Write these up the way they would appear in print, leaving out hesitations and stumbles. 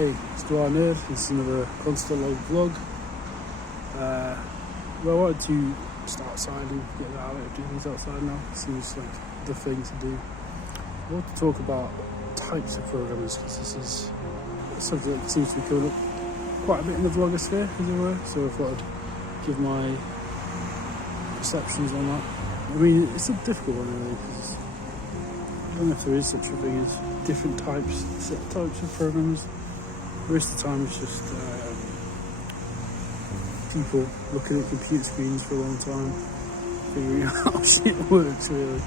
Hey, it's Nerd. This is another Console.log vlog. Well, I wanted to start outside and get out of doing things outside now. It seems like the thing to do. I want to talk about types of programmers because this is a subject that seems to be coming up quite a bit in the vlogosphere, as it were. So I thought I'd give my perceptions on that. I mean, it's a difficult one really because I don't know if there is such a thing as different types of programmers. Most of the time it's just people looking at computer screens for a long time, figuring out how shit works really.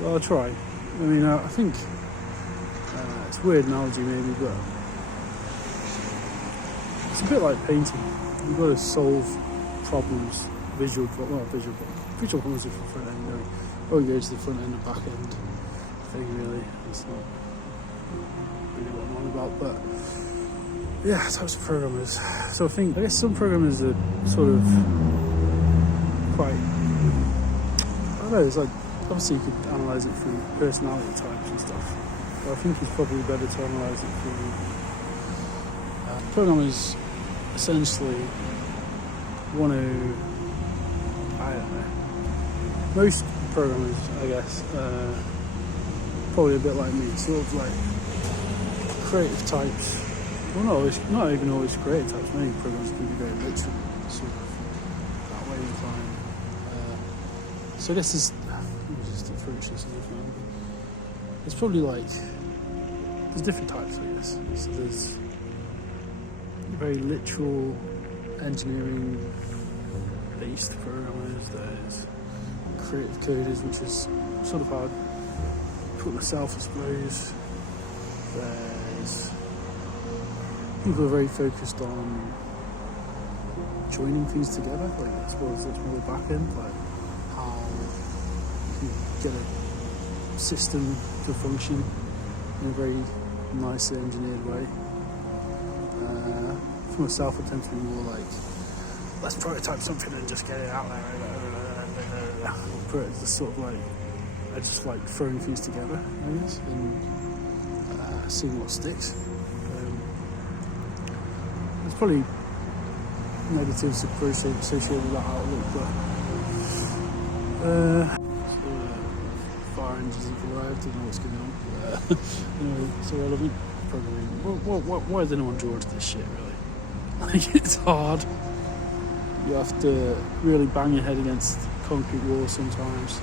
Well, I'll try. I mean, I think it's a weird analogy maybe, but it's a bit like painting. You've got to solve problems, visual problems at the front end, really. Or you go to the front end and back end thing really. It's not really what I'm on about, but yeah, types of programmers. So I guess some programmers are sort of quite, I don't know, it's like, obviously you could analyse it through personality types and stuff, but I think it's probably better to analyse it through programmers essentially want to, I don't know, most programmers, I guess, probably a bit like me, sort of like creative types. Well, not even always creative types. Many programs can be very literal, sort of that way inclined. So I guess let me just approach this a little. It's probably like there's different types, I guess. So there's very literal engineering based programmers. There's creative coders, which is sort of how I put myself, I suppose. There's people are very focused on joining things together, like I suppose that's more the back end, like how you get a system to function in a very nicely engineered way. For myself, I tend to be more like, let's prototype something and just get it out there. It's sort of like, I just like throwing things together, I guess, and seeing what sticks. There's probably negatives associated with that outlook, but fire engines have arrived, I don't know what's going on. Anyway, it's irrelevant. Probably. Why is anyone drawn to this shit, really? Like, it's hard. You have to really bang your head against concrete walls sometimes.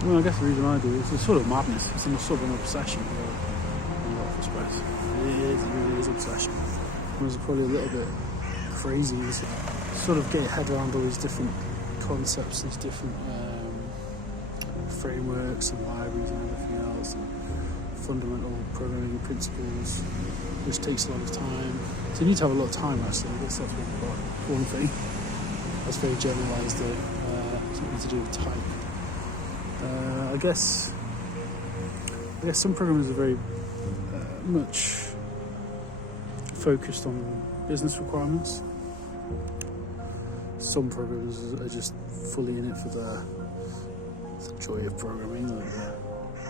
I mean, I guess the reason I do is it's sort of madness. It's sort of an obsession, in a lot of respects. It really is obsession. It was probably a little bit crazy to sort of get your head around all these different concepts, these different frameworks and libraries and everything else, and fundamental programming principles, which takes a lot of time. So you need to have a lot of time, actually. I guess that's one thing. That's very generalised though. Something to do with type. I guess some programmers are very much focused on business requirements. Some programmers are just fully in it for the joy of programming, like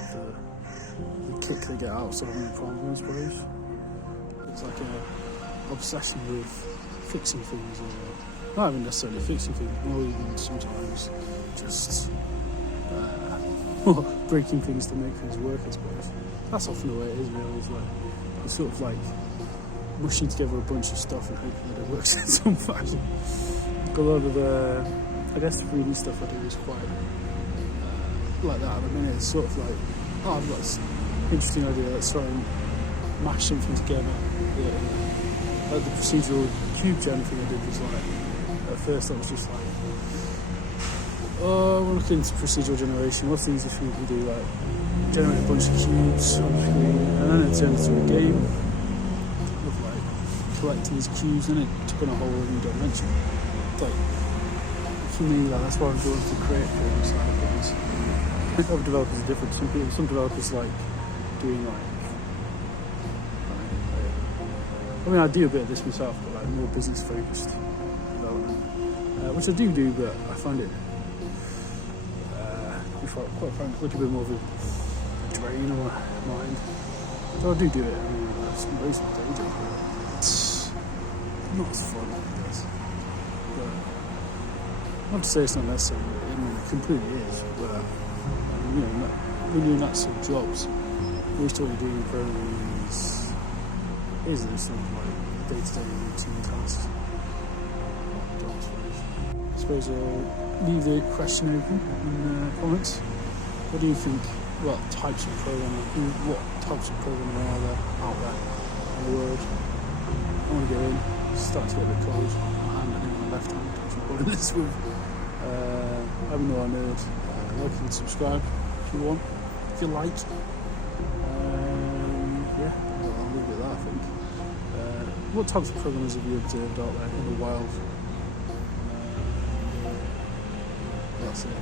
the kick they get out of solving a problem, I suppose. It's like an obsession with fixing things, or not even necessarily fixing things, more even sometimes just breaking things to make things work, I suppose. That's often the way it is, really. It's like it's sort of like mushing together a bunch of stuff and hoping that it works in some fashion. A lot of I guess the 3D stuff I do is quite like that at the minute. It's sort of like, oh, I've got this interesting idea, let's try and mash something together. Yeah. Like the procedural cube gen thing I did was like, at first I was just like, oh, we're looking into procedural generation, what's the easiest thing we can do? Like, generate a bunch of cubes on the screen, and then it turned into a game of like collecting these cubes, and it took on a whole new dimension. Like, for me, like, that's why I'm drawn to create things like things. I think other developers are different. Some developers like doing I mean, I do a bit of this myself, but like more business focused development, which I do, but I find it quite frankly a little bit more of a drain on my mind. So I do it. I mean, it's most of the day job. It's not as fun as it does. But not to say it's not necessary, I mean, it completely is. But you know, when you're in that sort of jobs, most of what you're doing in programming is those sort of like day-to-day routine tasks. Jobs, I suppose I'll leave the question open in the comments. What do you think? What types of programming? What types of programming are there out there in the world? I want to go in. Start to get a bit cold. My hand and my left hand. I'm recording this with. Let me know I nerd. Like and subscribe if you want. If you like. Yeah, I'll leave it at that. I think. What types of programmers have you observed out there in the wild? That's it.